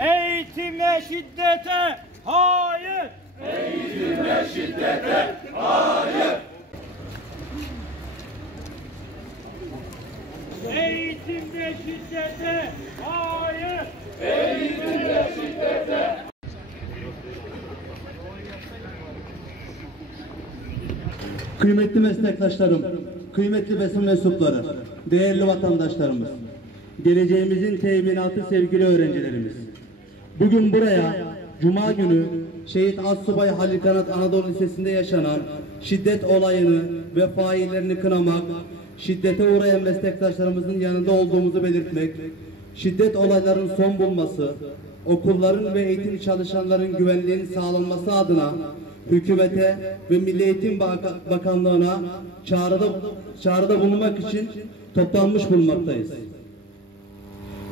Eğitime şiddete hayır! Eğitime şiddete hayır! Eğitimde şiddete hayır! Eğitimde şiddete! Kıymetli meslektaşlarım, kıymetli basın mensupları, değerli vatandaşlarımız, geleceğimizin teminatı sevgili öğrencilerimiz. Bugün buraya Cuma günü Şehit Assubay Halil Kanat Anadolu Lisesi'nde yaşanan şiddet olayını ve faillerini kınamak, şiddete uğrayan meslektaşlarımızın yanında olduğumuzu belirtmek, şiddet olaylarının son bulması, okulların ve eğitim çalışanların güvenliğinin sağlanması adına hükümete ve Milli Eğitim Bakanlığı'na çağrıda bulunmak için toplanmış bulunmaktayız.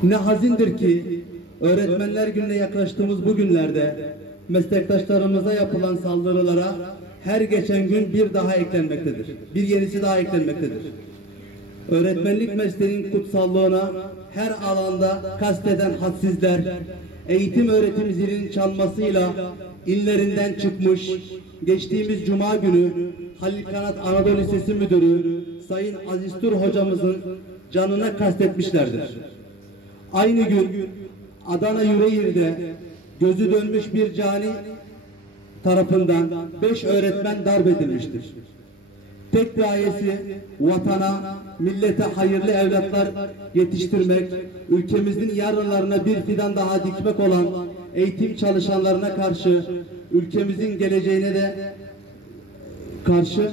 Ne hazindir ki Öğretmenler Günü'ne yaklaştığımız bu günlerde meslektaşlarımıza yapılan saldırılara her geçen gün bir daha eklenmektedir. Bir yenisi daha eklenmektedir. Öğretmenlik mesleğinin kutsallığına her alanda kasteden hadsizler, eğitim öğretim zilinin çalmasıyla illerinden çıkmış, geçtiğimiz Cuma günü Halil Kanat Anadolu Lisesi Müdürü Sayın Aziz Tur hocamızın canına kastetmişlerdir. Aynı gün Adana Yüreğir'de gözü dönmüş bir cani tarafından 5 öğretmen darp edilmiştir. Tek gayesi vatana, millete hayırlı evlatlar yetiştirmek, ülkemizin yarınlarına bir fidan daha dikmek olan eğitim çalışanlarına karşı, ülkemizin geleceğine de karşı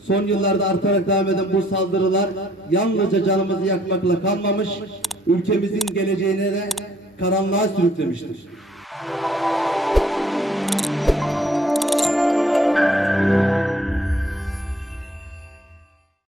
son yıllarda artarak devam eden bu saldırılar yalnızca canımızı yakmakla kalmamış, ülkemizin geleceğine de karanlığa sürüklemiştir.